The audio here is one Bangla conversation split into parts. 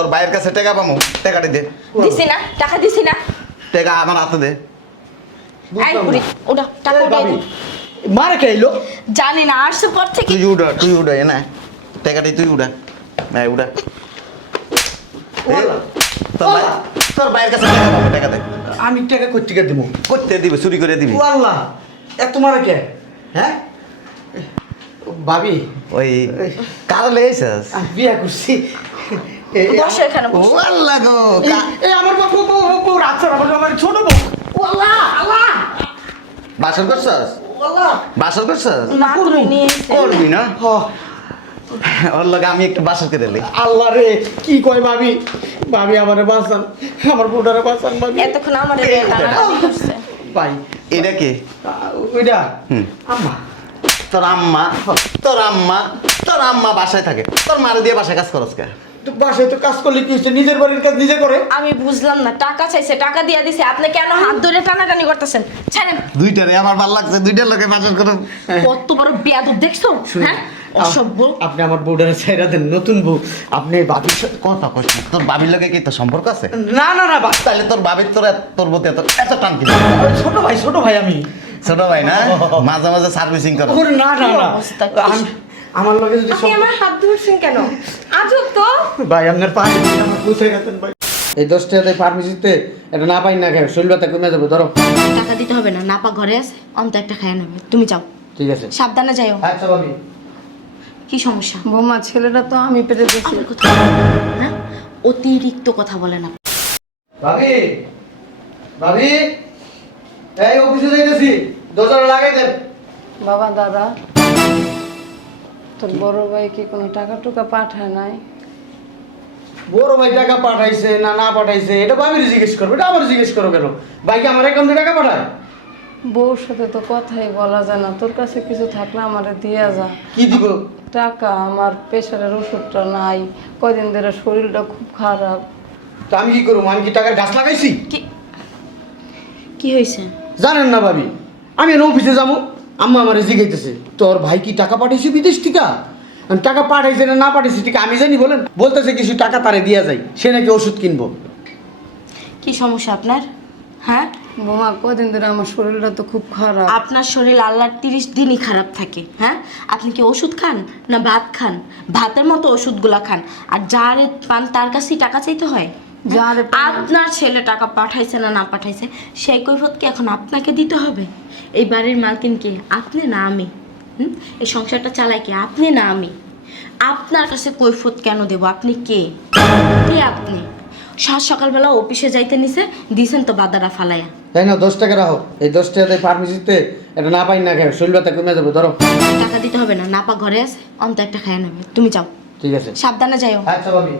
তোর ভাইয়ের কাছে টাকা পামু, টাকাটা দে। দিছি না, টাকা দিছি না। টাকা আমার হাতে দে। এই বুড়ি, ওটা টাকা উঠাই দে। মারে খাইলো জানি না, আসছে পর থেকে। তুই উড়া এ না, টাকাটাই তুই উড়া। হ্যাঁ উড়া। তোর ভাইয়ের কাছে টাকা পামু, টাকা দে। আমি টাকা কই টাকা দেবো? করতে দিবে, চুরি করে দিবি। ও আল্লাহ, এত মারে কে? হ্যাঁ ভাবি, ওই কারো লেগেছিস? আমি বিয়া করছি। বসো এখানে, ও বসো। আল্লাহ গো, আমার বউ রাখছে, আমার ছোট বউ। ও আল্লাহ, আল্লাহ, বাসর করছস? ও আল্লাহ। বাসর করছস? না, তুমি নিয়ে এসে। করবি না? হ, ওর লগে আমি একটু বাসর করে দিলি। আল্লাহ রে, কি কয় ভাবি? ভাবি আমারে বাঁচান, আমার বউটারে বাঁচান ভাবি। এতক্ষণ আমার এই টানাটানি করছে। ভাই, এটা কি? ওইটা হুম। আম্মা। তোর আম্মা, তোর আম্মা, তোর আম্মা বাসায় থাকে, তোর মারে দিয়ে বাসায় কাজ করস কে? তো বাসায় তো কাজ করলে কি হচ্ছে? নিজের বাড়ির কাজ নিজে করে। আমি বুঝলাম না, টাকা চাইছে, টাকা দিয়ে দিছে, আপনি কেন হাত ধরে টানাটানি করতেছেন? ছাড়েন। দুইটারে আমার ভালো লাগছে, দুইটার লোকে বাসর করো। কত বড় বেয়াদব দেখছো? হ্যাঁ, অসভ্য। আপনি আমার বউটারে ছেড়ে দেন, নতুন বউ। আপনি ভাবির সাথে কথা কইস না, তোর বাবির লোকে কি তোর সম্পর্ক আছে? না না না বা- তাহলে তোর বাবির তোর প্রতি এত টান কি? ছোট ভাই আমি। ছোট ভাই না, মাঝে মাঝে সার্ভিসিং করো। ওরে না না কি না, অবস্থা? আমার লগে যদি আপনি আমার হাত ধরছেন কেন? আজব তো। ভাই আপনার পাশে আমার বুঝে গেছেন ভাই। এই 10 টাকাতে ফার্মেসিতে এটা না পাই না খাই, শরীরটা কমে যাবে। ধরো, টাকা দিতে হবে না, নাপা ঘরে আছে, অন্ত একটা খায় নেবে। তুমি যাও, ঠিক আছে। সাবধানে যাইও। আচ্ছা ভাবি। কি সমস্যা? বৌমা, ছেলেটা তো আমি পেটে দিয়েছি। আমার কথা বলেন না, হ্যাঁ? অতিরিক্ত কথা বলেন আপনি। ভাবি, ভাবি, এই অফিসে যাইতেছি, দরজাটা লাগাই দেন। বাবা, দাদা, তোর বড় ভাই কি কোনো টাকা টুকা পাঠায় নাই? বড় ভাই টাকা পাঠাইছে না না পাঠাইছে এটা ভাবির জিজ্ঞেস করবে, এটা আমার জিজ্ঞেস করো কেন? ভাইকে আমার অ্যাকাউন্টে টাকা পাঠায়? বউর সাথে তো কথাই বলা যায় না। তোর কাছে কিছু থাকলে আমারে দিয়া যা। কি দিব? টাকা, আমার প্রেশারের ওষুধটা নাই, কয়দিন ধরে শরীরটা খুব খারাপ। তো আমি কি করবো? আমি কি টাকার গাছ লাগাইছি? কি হয়েছে? জানেন না ভাবি, আমি এখন অফিসে যাবো, আম্মা আমার জিগাইতেছে তোর ভাই কি টাকা পাঠাইছে বিদেশ থেকে? টাকা পাঠাইছে না না পাঠাইছে ঠিক আমি জানি? বলেন, বলতেছে কিছু টাকা তারে দিয়া যায়, সে নাকি ওষুধ কিনবো। কি সমস্যা আপনার? হ্যাঁ, বৌমা, কয়দিন ধরে আমার শরীরটা তো খুব খারাপ। আপনার শরীর আল্লাহর 30 দিনই খারাপ থাকে। হ্যাঁ, আপনি কি ওষুধ খান না ভাত খান? ভাতের মতো ওষুধগুলা খান। আর যারে পান তার কাছেই টাকা চাইতে হয়। যারে পান- আপনার ছেলে টাকা পাঠাইছে না না পাঠাইছে সেই কৈফিয়ত কি এখন আপনাকে দিতে হবে? এই বাড়ির মালকিন কে? আপনি না আমি? এই সংসারটা চালায় কে? আপনি না আমি? আপনার কাছে কৈফিয়ত কেন দেব? আপনি কে? কে আপনি? সাত সকালবেলা অফিসে যাইতে নিছে, দিছেন তো বাদারা ফালাইয়া। তাই না, 10 টাকা রাখো। এই 10 টাকাতে ফার্মেসিতে এটা না পাই না খাই, শরীরটা কমে যাবে। ধরো, টাকা দিতে হবে না, নাপা ঘরে আছে, অন্ত একটা খাইয়া নেবে। তুমি যাও, ঠিক আছে। সাবধানে যাইও। আচ্ছা ভাবি।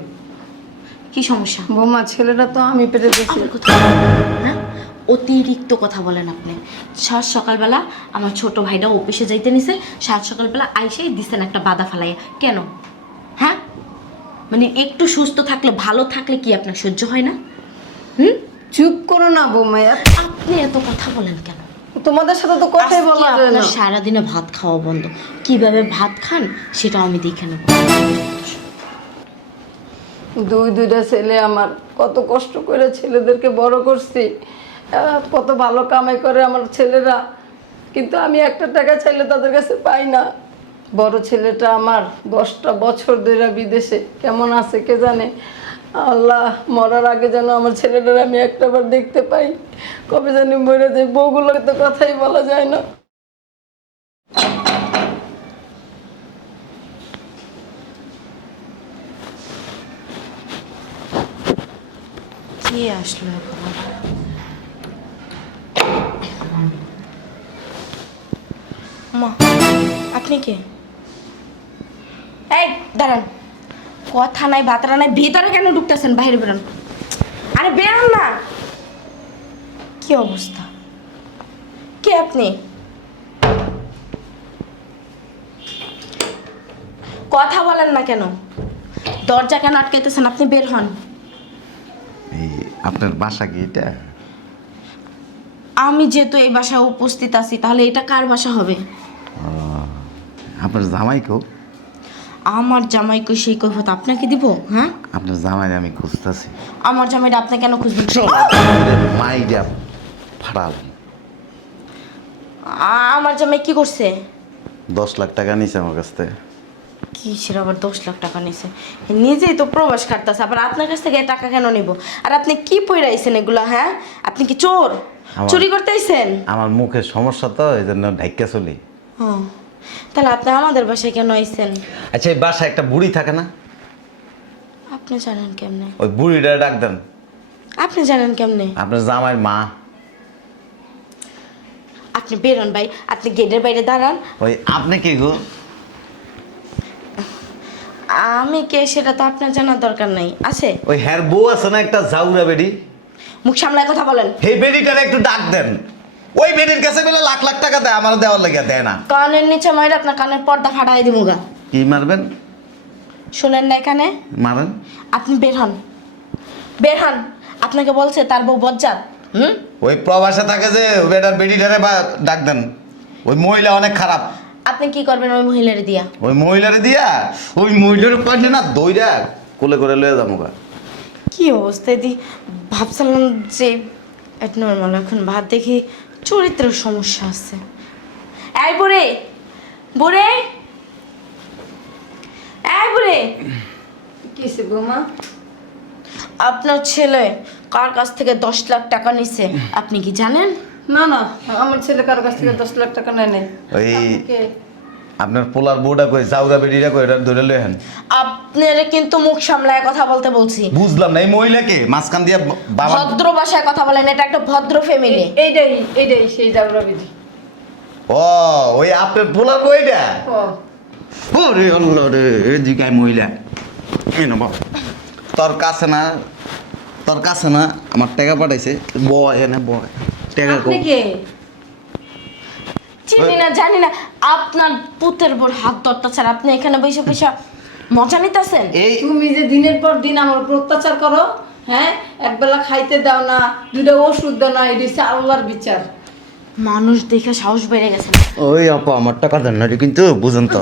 কি সমস্যা? বৌমা, ছেলেটা তো আমি পেটে দিয়েছি। আমার কথা বলেন না, হ্যাঁ? অতিরিক্ত কথা বলেন আপনি। সাত সকালবেলা আমার ছোট ভাইটা অফিসে যাইতে নিছে, সাত সকালবেলা আইসেই দিছেন একটা বাদা ফালাইয়া। কেন? হ্যাঁ, মানে একটু সুস্থ থাকলে, ভালো থাকলে কি আপনার সহ্য হয় না? চুপ করো না বৌমা, আপনি এত কথা বলেন কেন? তোমাদের সাথে তো কথাই বলা যায় না। আপনার সারাদিনে ভাত খাওয়া বন্ধ। কিভাবে ভাত খান সেটাও আমি দেখে নেব। দুইটা ছেলে আমার, কত কষ্ট করে ছেলেদেরকে বড় করছি। কত ভালো কামাই করে আমার ছেলেরা, কিন্তু আমি একটা টাকা চাইলে তাদের কাছে পাই না। বড় ছেলেটা আমার 10টা বছর ধরে বিদেশে, কেমন আছে কে জানে। আল্লাহ, মরার আগে যেন আমার ছেলেটার আমি একটাবার দেখতে পাই। কবে জানি মরে যায়। বউগুলোকে তো কথাই বলা যায় না। কে আসলো এখন আবার? মা, আপনি কে? এই দাঁড়ান, কথা নাই বাতরা নাই, ভিতরে কেন ঢুকতেছেন? বাইরে বেরোন। আরে বেরোন না। কি অবস্থা? কে আপনি? কথা বলেন না কেন? দরজা কেন আটকাইতেছেন? আপনি বের হন। এই আপনার বাসা কি এটা? আমি যেহেতু এই বাসায় উপস্থিত আছি, তাহলে এটা কার বাসা হবে? আপনার জামাই কেউ? আমার জামাই কই সেই কৈফত আপনাকে দিব? হ্যাঁ, আপনার জামাই আমি খুঁজতেছি। আমার জামাইটা আপনি কেন খুঁজবেন? মাইডা ফাড়াল। আমার জামাই কি করছে? 10 লাখ টাকা নিছে আমার কাছ থেকে। কিসের আবার 10 লাখ টাকা নিছে? নিজেই তো প্রবাস কাটতেছে, আবার আপনার কাছ থেকে টাকা কেন নিব? আর আপনি কি পইরাইছেন এগুলা? হ্যাঁ, আপনি কি চোর? চুরি করতে আইছেন? আমার মুখের সমস্যা তো, এই জন্য ঢাইকা চলি। হ্যাঁ, তাহলে আপনি আমাদের বাসায় কেন আইছেন? আচ্ছা, এই বাসায় একটা বুড়ি থাকে না? আপনি জানেন কেমনে? ওই বুড়িটা ডাক দেন। আপনি জানেন কেমনে? আপনার জামাইয়ের মা। আপনি বেরোন ভাই, আপনি গেটের বাইরে দাঁড়ান। ওই আপনি কি গো? আমি কে সেটা তো আপনার জানার দরকার নাই। আছে ওই হ্যার বউ আছে না একটা জাউরা বেডি, মুখ সামলায় কথা বলেন। সেই বেডিটারে একটু ডাক দেন। ওই বেডির কাছে পেলে লাখ লাখ টাকা দেয়, আমার দেওয়ার লেগে দেয় না। কানের নিচে মাইরে আপনার কানের পর্দা ফাটাই দিব গা। কি মারবেন? শোনেন না এখানে? মারেন। আপনি বের হন, বের হন। আপনাকে বলছে তার বউ বজ্জাত। ওই প্রবাসে থাকে যে বেটার বেডিটারে বা ডাক দেন। ওই মহিলা অনেক খারাপ। আপনি কি করবেন ওই মহিলারে দিয়া? ওই মহিলারে দিয়া ওই মহিলার পাশে না দইরা কোলে করে লয়ে যাবো গা। কি অবস্থা দি, ভাবছিলাম যে নর্মাল, এখন ভাত দেখি চরিত্রের সমস্যা আছে। এই বুড়ে, বুড়ে, এই বুড়ে, কিসে বৌমা? আপনার ছেলে কার কাছ থেকে 10 লাখ টাকা নিছে আপনি কি জানেন? না না, আমার ছেলে কারো কাছ থেকে 10 লাখ টাকা নেয় নাই। ওই কে? আপনার পোলার বউটা কই, জাউরা বেডিটা কই, এটা ধরে লয়ে হেন। আপনারে কিন্তু মুখ সামলায় কথা বলতে বলছি। বুঝলাম না এই মহিলাকে মাঝখান দিয়া বাবা। ভদ্র ভাষায় কথা বলেন, এটা একটা ভদ্র ফ্যামিলি। এইটাই সেই জাউরা বিধি। ও ওই আপনার পোলার বউটা। ও ওরে আল্লাহ রে, এই জিগায় মহিলা। এই না বাবা, তোর কাছে না আমার টাকা পাঠাইছে। বয় এনে বয় টাকা আপনি কে? চিনি না, জানি না। আপনার পুতের বোর হাত ধরতেছেন, আপনি এখানে বসে বসে মজা নিতেছেন। এই তুমি যে দিনের পর দিন আমার উপর অত্যাচার করো, হ্যাঁ, একবেলা খাইতে দাও না, দুটো ওষুধ দাও না, এটি হচ্ছে আল্লাহর বিচার। মানুষ দেখে সাহস বেড়ে গেছে। ওই আপা আমার টাকা দেন না রে, কিন্তু বুঝেন তো।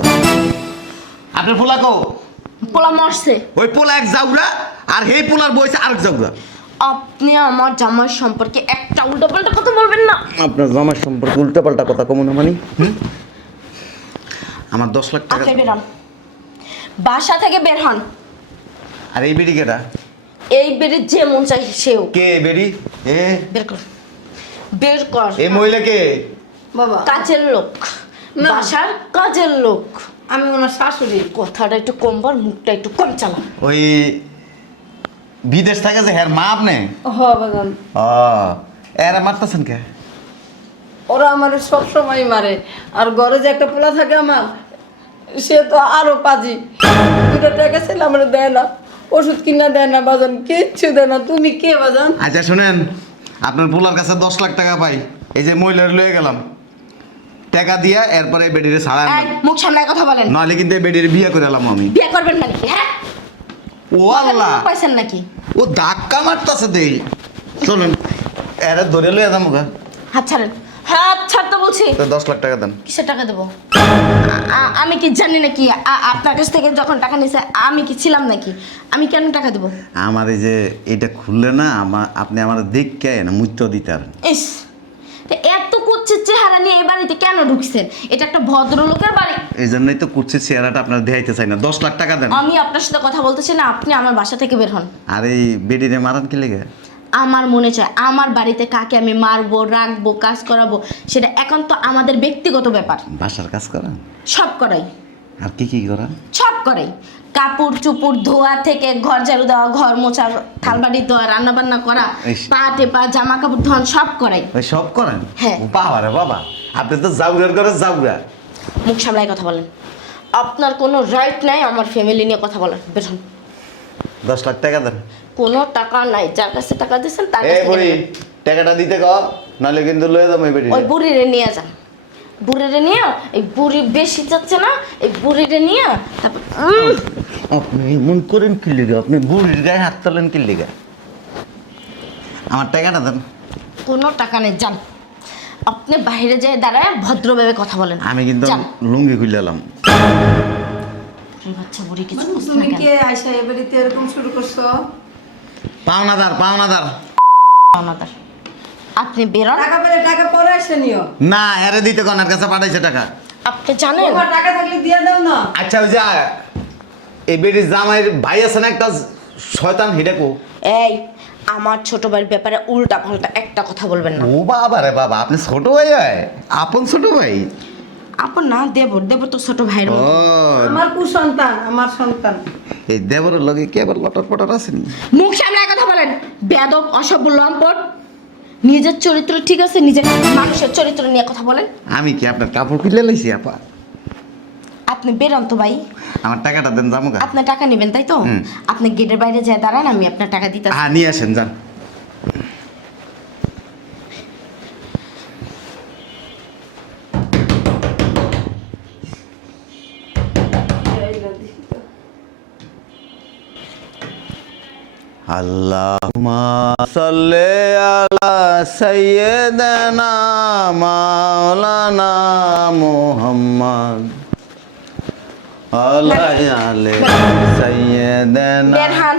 আপনার পোলা কো? পোলা মরছে। ওই পোলা এক জাউরা, আর সেই পোলার বইছে আরেক জাউরা। আপনি আমার জামাই সম্পর্কে একটা উল্টোপাল্টা কথা বলবেন না। আপনার জামার সম্পর্কে উল্টাপাল্টা কথা কমন মানে? আমার 10 লাখ টাকা। আপনি বের হন, বাসা থেকে বের হন। আর এই বেডি কেটা? এই বেড়ে যে মন চাই সেও। কে বেডি? এ বের কর, বের কর। এই মহিলা কে? বাবা, কাজের লোক, না। বাসার কাজের লোক। আমি ওনার শাশুড়ি। কথাটা একটু কম বল, মুখটা একটু কম চালা। ওই বিদেশ থাকে যে হ্যাঁ মা আপনি? হ বাগান। ও এরা মারতেছেন কে? ওরা আমার সব সময় মারে, আর ঘরে যে একটা পোলা থাকে আমার, সে তো আরো পাজি। দুটো টাকা ছেলে আমার দেয় না, ওষুধ কিনা দেয় না বাজান, কিচ্ছু দেয় না। তুমি কে বাজান? আচ্ছা শুনেন, আপনার পোলার কাছে 10 লাখ টাকা পাই, এই যে মহিলার লয়ে গেলাম, টাকা দিয়া এরপরে বেডিরে ছাড়া এই, মুখ সামলায় কথা বলেন। নাহলে কিন্তু এই বেডির বিয়ে করে এলাম আমি। বিয়ে করবেন না নাকি? হ্যাঁ, ও আল্লাহ, পাইছেন নাকি? ও ধাক্কা মারতাছে দেই। চলুন এরা ধরে লয়ে যাবো গা। হাত ছাড়েন, হাত ছাড়তে বলছি। তো 10 লাখ টাকা দেন। কিসের টাকা দেবো? আমি কি জানি নাকি আপনার কাছ থেকে যখন টাকা নিছে আমি কি ছিলাম নাকি? আমি কেন টাকা দেবো? আমার এই যে এটা খুললে না, আপনি আমার দেখকে না মুত্য দিতার। ইস, তো এত কুচ্ছিত চেহারা নিয়ে এই বাড়িতে কেন ঢুকছেন? এটা একটা ভদ্রলোকের বাড়ি। এই জন্যই তো করছে, চেহারাটা আপনার দেখাইতে চাই না। 10 লাখ টাকা দেন। আমি আপনার সাথে কথা বলতেছি না, আপনি আমার বাসা থেকে বের হন। আর এই বেডিরে মারান কি লেগে? আমার মনে চায় আমার বাড়িতে কাকে আমি মারবো, রাখবো, কাজ করাবো, সেটা এখন তো আমাদের ব্যক্তিগত ব্যাপার। বাসার কাজ করেন? সব করাই। আর কি কি করেন? সব করাই, কাপড় চুপড় ধোয়া থেকে ঘর ঝাড়ু দেওয়া, ঘর মোছা, থালবাড়ি ধোয়া, রান্না বান্না করা, ইস। পা টেপা, জামা কাপড় ধোয়া, সব করাই। ওই সব করেন? হ্যাঁ। বাবা রে বাবা, আপনি তো জাউরার করে জাউরা। মুখ সামলায় কথা বলেন। আপনার কোনো রাইট নাই আমার ফ্যামিলি নিয়ে কথা বলার। বেরোন। 10 লাখ টাকা দেন। কোনো টাকা নাই, যার কাছে টাকা দিয়েছেন তার এই কাছ থেকে বুড়ি, নেবেন। টাকাটা দিতে ক, নাহলে কিন্তু লয়ে যাবো এই বেডি। ওই বুড়িরে নিয়ে যান, বুড়িরে নিয়ে, এই বুড়ি বেশি যাচ্ছে না, এই বুড়িরে নিয়ে তারপর আপনি এমন করেন কি লিগা? আপনি বুড়ির গায়ে হাত তোলেন কি লিগা? আমার টাকাটা দেন। কোনো টাকা নেই, যান। আপনি বাইরে যেয়ে দাঁড়ায় ভদ্রভাবে কথা বলেন। আমি কিন্তু যান। লুঙ্গি খুলে এলাম। বুড়ির বাচ্চা বুড়ি কিছু বুঝতে না তুমি কেন? কে আয়সা এ বাড়িতে এরকম শুরু করছো? পাওনাদার পাওনাদার। পাওনাদার। আপনি বেরোন। টাকা পেলে টাকা পরে এসে নিও। না হেরে দিতে কনার কাছে পাঠাইছে টাকা। আপনি জানেন তোমার টাকা থাকলে দিয়ে দাও না। আচ্ছা ওই যে এই বেটির জামাইয়ের ভাই আছে না একটা শয়তান হিডাকো। এই আমার ছোট ভাইয়ের ব্যাপারে উল্টা পাল্টা একটা কথা বলবেন না। ও বাবা রে বাবা, আপনি ছোট ভাই হয়? আপন ছোট ভাই? আপন না, দেবর। দেবর তো ছোট ভাইয়ের ও মতো। আমার কুসন্তান, আমার সন্তান। এই দেবরের লগে কি আবার লটর পটর আসেনি? মুখ সামনে কথা বলেন। বেয়াদব, অসভ্য, লম্পট। নিজের চরিত্র ঠিক আছে, নিজের মানুষের চরিত্র নিয়ে কথা বলেন। আমি কি আপনার কাপড় কিনে লাইছি আপা? আপনি বেরোন তো ভাই। আমার টাকাটা দেন জামুকা। আপনি টাকা নেবেন তাই তো? হুম। আপনি গেটের বাইরে যায় দাঁড়ান, আমি আপনার টাকা দিতে হ্যাঁ নিয়ে আসেন যান। আল্লাহুম্মা সাল্লি আলা সাইয়্যিদিনা মাওলানা মুহাম্মদ আলা সাইয়্যিদিনা বেরহান।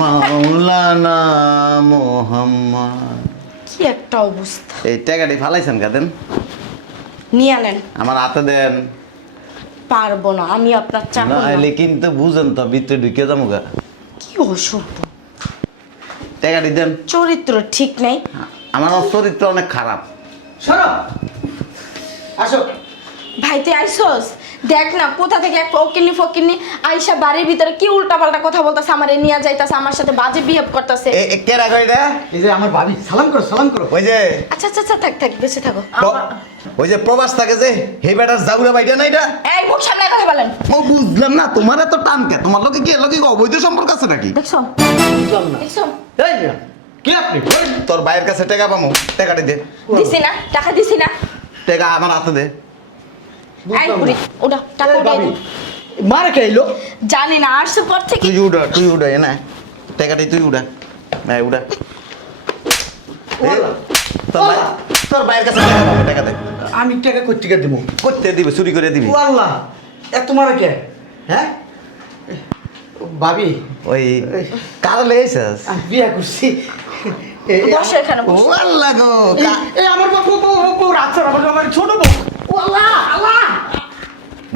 মাওলানা মুহাম্মদ। কি একটা অবস্থা। এই টাকাটি ফালাইছেন কাদেন? নিয়ে আনেন। আমার হাতে দেন। পারবো না, আমি আপনার চাকর না। নাহলে কিন্তু বুঝেন তো ভিতরে ঢুকে যাবো গা। কি অসভ্য, টাকাটি দেন। চরিত্র ঠিক নেই। আমার চরিত্র অনেক খারাপ। সরো আসো। ভাই তুই আইসোস, দেখ না কোথা থেকে এক ফকিনি ফকিনি আইসা বাড়ির ভিতরে কি উল্টাপাল্টা কথা বলতেছে, আমারে নিয়ে যাইতাছে, আমার সাথে বাজে বিহেভ করতেছে। কে রাখো এটা? এই যে আমার ভাবি, সালাম করো সালাম করো। ওই যে আচ্ছা আচ্ছা আচ্ছা, থাক থাক, বেঁচে থাকো। ওই যে প্রবাস থাকে যে হে বেটার জাউরা বাইটা না এটা? এই মুখ সামনে কথা বলেন। ও বুঝলাম না, তোমার এত টান কে? তোমার লোকে কি অবৈধ সম্পর্ক আছে নাকি? দেখছো বুঝলাম না। দেখছো? এই মিয়া, কি আপনি? তোর ভাইয়ের কাছে টাকা পামু, টাকাটি দে। দিছি না, টাকা দিছি না। টাকা আমার হাতে দে। এই বুঝলাম বুড়ি, না। ওটা টাকা এই উঠাই ভাবি, দিন। মারে খাইলো। জানি না, আসছে পর থেকে। তুই উড়া এ না টাকাটি তুই উড়া। হ্যাঁ উড়া। তোর ভাইয়ের কাছে টাকা পাবো, টাকা দে। আমি টাকা করতে দেবো। করতে দিবে, চুরি করে দিবি। ও আল্লাহ, এত মারা কে? হ্যাঁ ভাবি, ওই কার লেগেছিস? আমি বিয়ে করছি। বসো এখানে, ও বসো। আল্লাহ গো। এই আমার বউ রাত আমার ছোট বউ। ও আল্লাহ আল্লাহ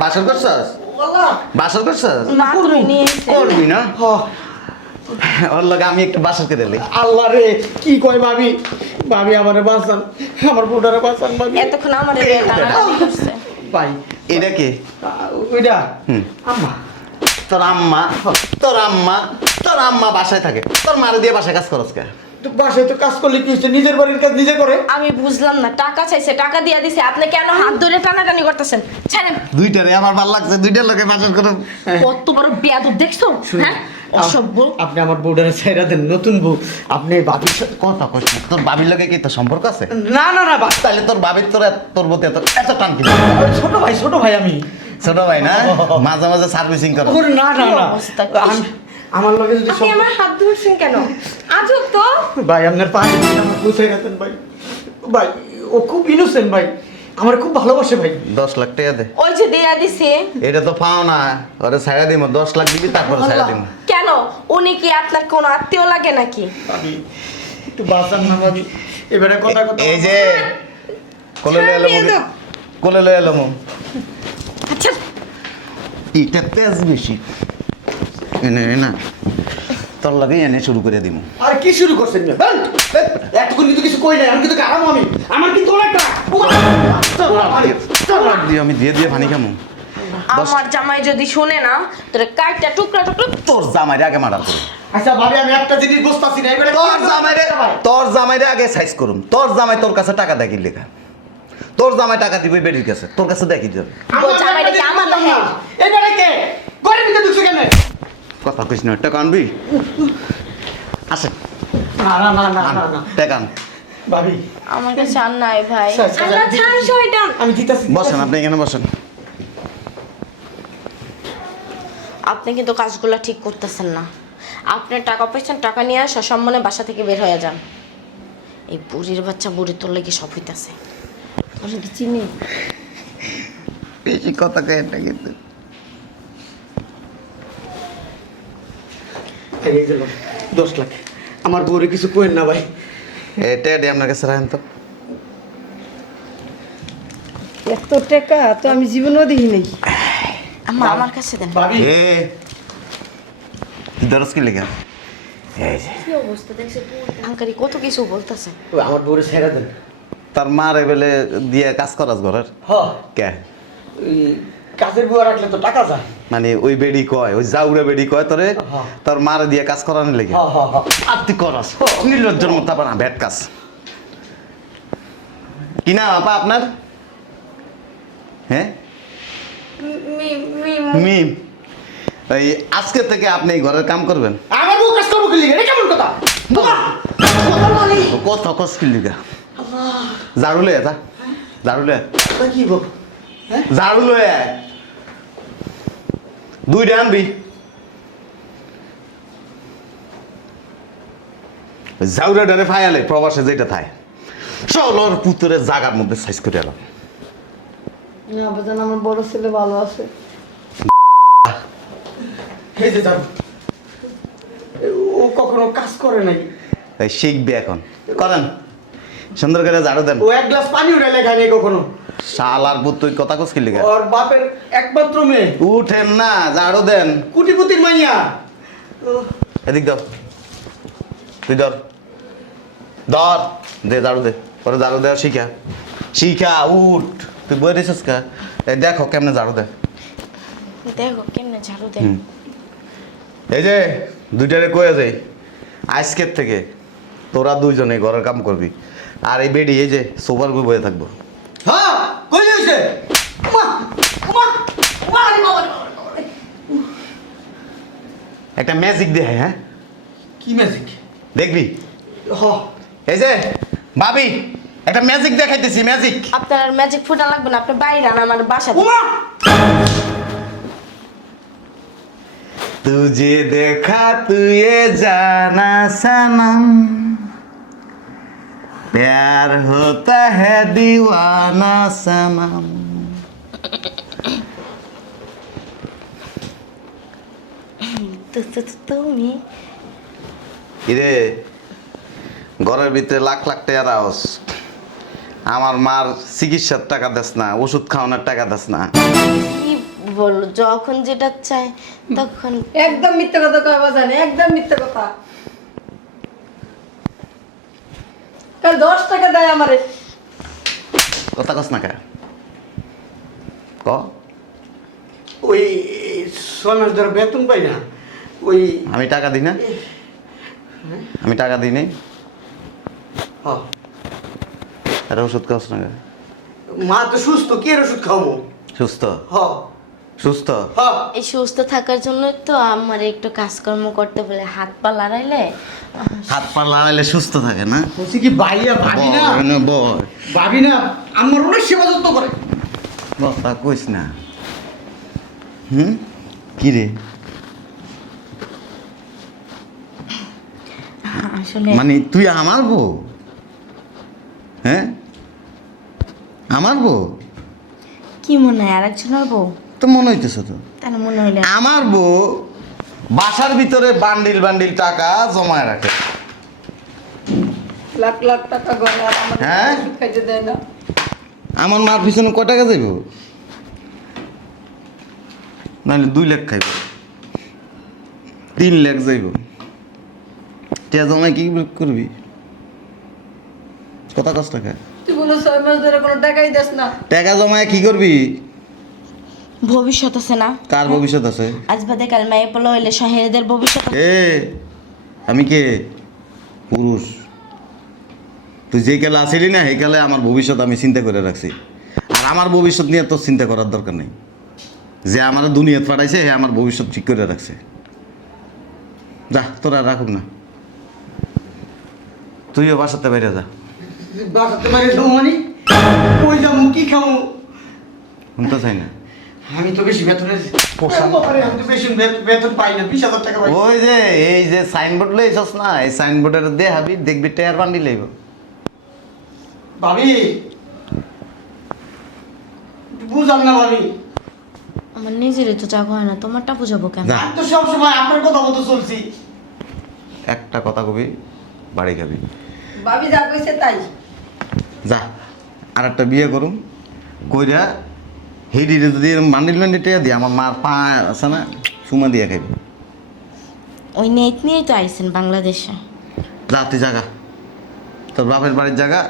বাসর করছস? ও আল্লাহ। বাসর করছস? না তুমি নিয়ে এসে। করবি না? হ, ওর লগে আমি একটু বাসর করে দিলি। আল্লাহ রে, কি কয় ভাবি? ভাবি আমারে বাঁচান, আমার বউটারে বাঁচান ভাবি। এতক্ষণ আমার টানাটানি করছে। ভাই এটা কি? ওইটা হুম। আম্মা। তোর আম্মা? তোর আম্মা বাসায় থাকে, তোর মারে দিয়ে বাসায় কাজ করস কে? তো বাসায় তো কাজ করলে কি হচ্ছে? নিজের বাড়ির কাজ নিজে করে। আমি বুঝলাম না, টাকা চাইছে, টাকা দিয়ে দিছে, আপনি কেন হাত ধরে টানাটানি করতেছেন? ছাড়েন। দুইটারে আমার ভালো লাগছে, দুইটার লোকে বাসর করো। কত বড় বেয়াদব দেখছো? হ্যাঁ, অসভ্য। আপনি আমার বউটারে ছেড়ে দেন, নতুন বউ। আপনি ভাবির সাথে কথা কইস না, তোর বাবির লগে কি তোর সম্পর্ক আছে? না না না বা- তাহলে তোর বাবির তোর প্রতি এত টান কি? ছোট ভাই আমি। ছোট ভাই না, মাঝে মাঝে সার্ভিসিং করো। ওরে না না কি না, অবস্থা? আমার লগে যদি আপনি আমার হাত ধরছেন কেন? আজব তো। ভাই আপনার পায়ে আমার বুঝে গেছেন ভাই। ভাই ও খুব ইনোসেন্ট ভাই, আমার খুব ভালোবাসে ভাই। 10 লাখ টাকা দে। ওই যে দেয়া দিছে। এটা তো পাও না, ওরে ছাড়া দিব। 10 লাখ দিবি, তারপরে ছাড়া দিব। কেন? উনি কি আপনার কোন আত্মীয় লাগে নাকি? ভাবি একটু বাঁচান না ভাবি, এবারে কথা কথা। এই যে কোলে লয়ে এলো মুখে, কোলে লয়ে এলো মুখ। আচ্ছা, এটা তেজ বেশি। এনে না তোর লাগে এনে শুরু করে দিব। আর কি শুরু করছেন না? এতক্ষণ কিন্তু কিছু কই নাই, আমি কিন্তু গারাম। আমার কিন্তু অনেকটা আমি দিয়ে দিয়ে পানি খামু। আমার জামাই যদি শোনে না, তোর কাটটা টুকরা টুকরা। তোর জামাইরে আগে মার্ডার করুম। আচ্ছা ভাবি, আমি একটা জিনিস বুঝতাছি না, এবারে তোর জামাইরে আগে সাইজ করুম। তোর জামাই তোর কাছে টাকা দেখি লেখা, তোর জামাই টাকা দিবে বেডির কাছে, তোর কাছে দেখি যাবে। ও জামাইটা কি আমার দেখে? এবারে কে ঘরের ভিতরে ঢুকছে কেন? কথা কইস না, টাকা আনবি? আসে না না না না না না টাকা আন। ভাবি, আমার কাছে আর নাই ভাই। আচ্ছা, আল্লাহ ছাড় শয়তান। আমি দিতাছি। বসেন, আপনি এখানে বসেন। আপনি কিন্তু কাজগুলো ঠিক করতেছেন না। আপনি টাকা পাইছেন, টাকা নিয়ে সসম্মানে বাসা থেকে বের হয়ে যান। এই বুড়ির বাচ্চা বুড়ি তোর লেগে সব হইতাছে। তোর কি চিনি? বেশি কথা কয় না কিন্তু। এই যে লোন, 10 লাখ। আমার বউরে কিছু কইেন না ভাই। এটা আপনার কাছে রাখেন তো। এত টাকা তো আমি জীবনেও দেখি নাই। আম্মা আমার কাছে দেন। ভাবি এ দরস কি লেখা এই যে কি অবস্থা দেখছে আঙ্কারি কত কিছু বলতেছে। ওই আমার বউরে ছেড়ে দেন। তার মার এবেলে দিয়ে কাজ করাস ঘরের হ কে ওই কাজের বুয়া রাখলে তো টাকা যায়। মানে ওই বেডি কয় ওই জাউরে বেডি কয় তোরে হ্যাঁ। তোর মারে দিয়ে কাজ করানোর লেগে হ হ হ আর তুই করস নির্লজ্জের মতো আবার ব্যাট কাজ। কি না আপা আপনার? হ্যাঁ মিম এই আজকে থেকে আপনি এই ঘরের কাম করবেন। আমার বউ কাজ করবো কি লিগে? এটা কেমন কথা? বাবা কত কষ্টির লিগা ঝাড়ু লয়ে যা ঝাড়ু লয়ে তা কি বউ? হ্যাঁ ঝাড়ু লয়ে দুইটা আনবি ঝাউরা ডানে ফায়ালে প্রবাসে যেটা থায় চলোর পুতুরের জাগার মধ্যে সাইজ করে এলাম। না বাজান, আমার বড় ছেলে ভালো আছে। এই যে যাবো ও কখনো কাজ করে নাই। এই শিখবে এখন করেন সুন্দর করে ঝাড়ু দেন। ও এক গ্লাস পানি উঠাইলে খায় নাই কখনো। শালার পুত তুই কথা কস কি লিগা? ওর বাপের একমাত্র মেয়ে, উঠেন না ঝাড়ু দেন। কুটিপুতির মাইয়া। এদিক দাও তুই ধর ধর দে ঝাড়ু দে পরে ঝাড়ু দেওয়া শিখা শিখা উঠ তুই বই দিছিস কা এই দেখো কেমনে ঝাড়ু দে। দেখো কেমনে ঝাড়ু দেন। হুম। এই যে দুইটারে কয়ে যাই আজকের থেকে তোরা দুইজনে ঘরের কাম করবি আর এই বেডি এই যে সোফার বই বয়ে থাকবো। হ্যাঁ কই যাইছে? মা মা মা রে বাবা রে। একটা ম্যাজিক দে হ্যাঁ কি ম্যাজিক? দেখবি হ এই যে ভাবি একটা ম্যাজিক দেখাইতেছি ম্যাজিক। আপনার আর ম্যাজিক ফুটা লাগবে না, আপনি বাইরে আন আমার বাসা। ওমা तुझे देखा तुझे जाना सनम प्यार होता है दीवाना सनम। তুমি ইরে ঘরের ভিতরে লাখ লাখ টাকা রাওস আমার মার চিকিৎসার টাকা দেস না ওষুধ খাওয়ানোর টাকা দেস না। কি বলো, যখন যেটা চাই তখন। একদম মিথ্যা কথা কয় বাজান, একদম মিথ্যা কথা। কাল 10 টাকা দেয় আমারে। কথা কস না কে ক ওই 6 মাস ধরে বেতন পাই না। ওই আমি টাকা দিই না আমি টাকা দিই নাই হ আর ওষুধ খাওয়াস না কে? মা তো সুস্থ, কি এর ওষুধ খাওয়াবো? সুস্থ হ সুস্থ হ এই সুস্থ থাকার জন্য তো আমার একটু কাজকর্ম করতে বলে, হাত পা লড়াইলে। হাত পা লাগাইলে সুস্থ থাকে না। বলছি কি ভাইয়া ভাবি না বল ভাবি না আমার অনেক সেবা যত্ন করে। কথা কইস না। হুম কি রে আসলে মানে তুই আমার বউ? হ্যাঁ আমার বউ কি মনে হয় আরেকজনের বউ? তো মনে হইতেছে তো তাহলে মনে হইলে আমার বউ বাসার ভিতরে বান্ডিল বান্ডিল টাকা জমায় রাখে। লাখ লাখ টাকা গড়ে আর আমার হ্যাঁ? ওষুধ খাইতে দেয় না। আমার মার পিছনে কয় টাকা যাইব? নাহলে 2 লাখ খাইব 3 লাখ যাইব। টিয়া জমায় কি করবি? কথা কষ্ট টাকা তুই কোনো 6 মাস ধরে কোনো টাকাই দেস না। টাকা জমায় কি করবি? ভবিষ্যৎ আছে না? কার ভবিষ্যৎ আছে? আজ বাদে কাল মায়ে পোলা হইলে শাহেদের ভবিষ্যৎ আছে। এ আমি কে? পুরুষ। তুই যেই কালে আসিলি না সেই কালে আমার ভবিষ্যৎ আমি চিন্তা করে রাখছি আর আমার ভবিষ্যৎ নিয়ে তোর চিন্তা করার দরকার নেই। যে আমার দুনিয়াত পাঠাইছে সে আমার ভবিষ্যৎ ঠিক করে রাখছে। যা তোরা রাখুক না, তুইও বাসাতে বাইরে যা। বাসাতে পারে যাবো মানে কই যাবো কি খাবো? শুনতে চাই না। আমি তো বেশি বেতন পোষান। আমি তো বেশি বেতন পাই না, 20,000 টাকা পাই। ওই যে এই যে সাইনবোর্ড লইছস না, এই সাইনবোর্ডের দেখাবি দেখবি টায়ার বান্ডি লইব। ভাবি বুঝাম না ভাবি, আমার নিজেরই তো চাক হয় না, তোমারটা বুঝাবো কেন? যা। আমি তো সবসময় আপনার কথা মতো চলছি। একটা কথা কবি, বাড়ি খাবি। ভাবি যা কইছে তাই। যা, আর একটা বিয়ে করুম, কইরা হেডিরে যদি মান্ডিল টেয়া দিয়ে আমার মার পা আছে না, চুমা দিয়ে খাবি। ওই নেট নিয়েই তো আইছেন বাংলাদেশে। যা তুই জায়গা, তোর বাপের বাড়ির জায়গা,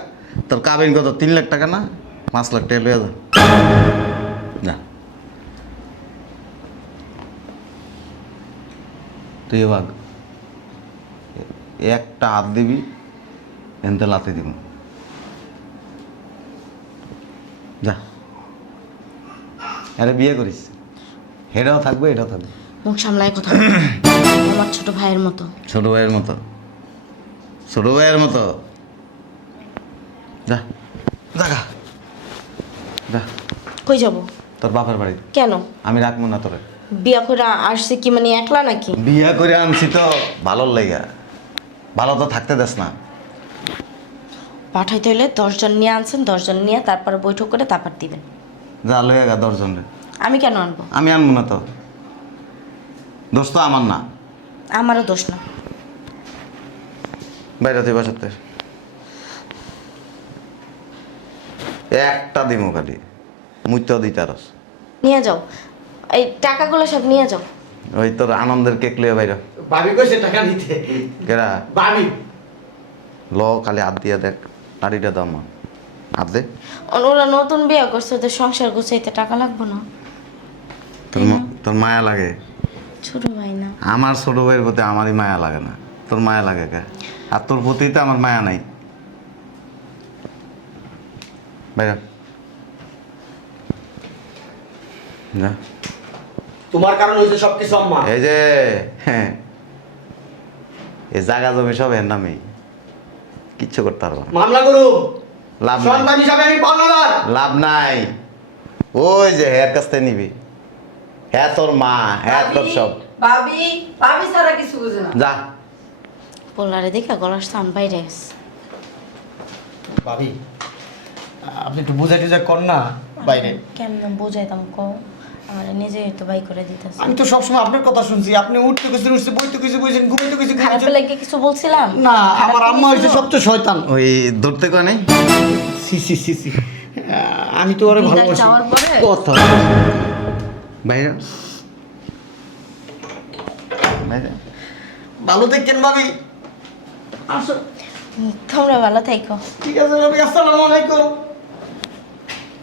তোর কাবিন কত 3 লাখ টাকা না, 5 লাখ টাকা লইয়া যা। যা তুই ভাগ, একটা হাত দিবি এনতে লাতে দিব। যা, আরে বিয়ে করিস, এটাও থাকবে এটাও থাকবে। মুখ সামলায় কথা বলো। আমার ছোট ভাইয়ের মতো। ছোট ভাইয়ের মতো, ছোট ভাইয়ের মতো। যা জাগা, যা কই যাব? তোর বাপের বাড়ি। কেন? আমি রাখবো না তোরে। বিয়া করে আসছে কি মানে একলা নাকি? বিয়া করে আনছি তো ভালোর লাইগা, ভালো তো থাকতে দেস না। পাঠাইতে হইলে 10 জন নিয়ে আনছেন, 10 জন নিয়ে তারপরে বৈঠক করে তারপর দিবেন। যা লইয়া গা 10 জন রে। আমি কেন আনবো? আমি আনবো না তো, দোষ তো আমার না। আমারও দোষ না। বাইরে তুই বাসাতে একটা দিমো খালি, মুইতেও দিতে আরস। নিয়ে যাও, এই টাকাগুলো সব নিয়ে যাও। ওই তোর আনন্দের কেক লিয়ে বাইরে। ভাবি কইছে টাকা নিতে। কেরা ভাবি ল খালি হাত দিয়ে দেখ, নাড়িটা দাম হাত দে। ওরা নতুন বিয়ে করছে, ওদের সংসার গুছাইতে টাকা লাগবে না? তোর মায়া লাগে? ছোট ভাই না? আমার ছোট ভাইয়ের প্রতি আমারই মায়া লাগে না, তোর মায়া লাগে কে? আর তোর প্রতি তো আমার মায়া নাই। বাইরে যা। তোমার কারণ হইছে সবকিছু আম্মা। এই যে হ্যাঁ, এই জায়গা জমি সব এর নামেই, কিচ্ছু করতে পারবো না। মামলা করু, লাভ নাই, সন্তান হিসাবে আমি পাওনাদার। লাভ নাই। ওই যে হ্যার কাছ থেকে নিবি, হ্যাঁ তোর মা, হ্যাঁ তোর সব। ভাবি ভাবি ছাড়া কিছু বুঝে না। যা পোলারে দেখে গলার সাউন্ড বাইরে গেছে। ভাবি আপনি একটু বুঝাই টুজাই কর না বাইরে। কেমন বোঝাইতাম কও? আমার নিজেই তো বাই করে দিতেছে। আমি তো সবসময় আপনার কথা শুনছি, আপনি উঠতে কিছু উঠছে, বইতে কিছু বইছেন, ঘুমাইতে কিছু খারাপ ঘুমাইছেন। লাগে কিছু বলছিলাম? না, খারাপ আমার আম্মা হইছে লেগেছিল? সবচেয়ে শয়তান। ওই ধরতে কয় নাই। সি সি সি সি আমি তো ওরে বিদায় ভালোবাসি। যাওয়ার পরে? কথা বাইরে বাইরে। ভালো দেখেন ভাবি। আসো, তোমরা ভালো থাইকো। ঠিক আছে ভাবি, আসসালামু আলাইকুম।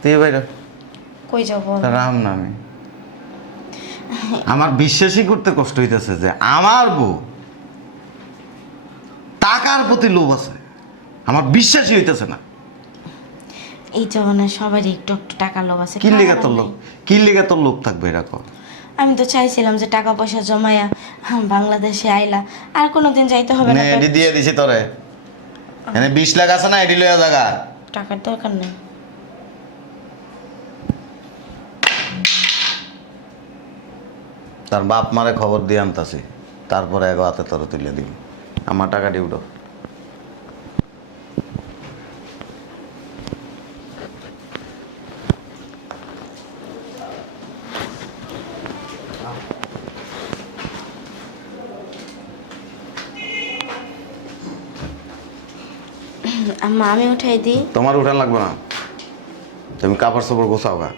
তুই বাইরে কই যাবো? রাম না আমি, আমার বিশ্বাসই করতে কষ্ট হইতেছে যে আমার বউ টাকার প্রতি লোভ আছে, আমার বিশ্বাসই হইতেছে না। এই জমানায় সবারই একটু একটু টাকা লোভ আছে। কি লেগে কার তোর নাই? লোভ, কি লেগে তোর লোভ থাকবে এরকম? আমি তো চাইছিলাম যে টাকা পয়সা জমায়া বাংলাদেশে আইলা, আর কোনোদিন যাইতে হবে না। এডি দিয়ে দিছি তোরে, এনে 20 লাখ আছে না, এডি লইয়া জায়গা। টাকার দরকার নেই। তার বাপ মারে খবর দিয়ে আনতাছি, তারপরে এক হাতে তোরে তুলে দিবি। আমার টাকা দিউডো। আম্মা আমি উঠাই দিই। তোমার উঠান লাগবে না, তুমি কাপড় চোপড় গোছাও গা।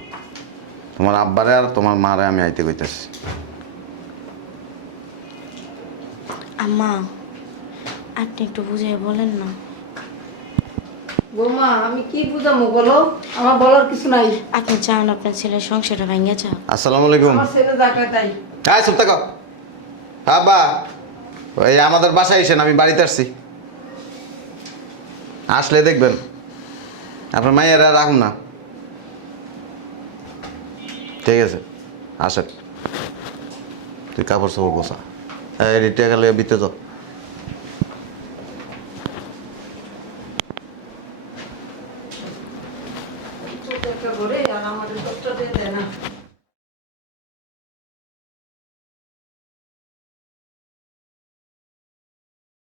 তোমার আব্বারে আর তোমার মারে আমি আইতে কইতেছি। আম্মা আপনি একটু বুঝিয়ে বলেন না। বৌমা আমি কি বুঝামো বলো, আমার বলার কিছু নাই। আপনি চান আপনার ছেলের সংসারটা ভেঙে যাও? আসসালামু আলাইকুম। আমার ছেলে যাকে তাই। হ্যাঁ চুপ থাকো। আব্বা ওই আমাদের বাসায় এসেন, আমি বাড়িতে আসছি, আসলে দেখবেন। আপনার মায়েরা রাখুন না, ঠিক আছে? আসেন, তুই কাপড় চোপড় গোছা। এই রিটিয়া গেলে বিতে যাও। ছোট একটা ঘরে আর আমাদের কষ্ট দিয়ে দেয় না।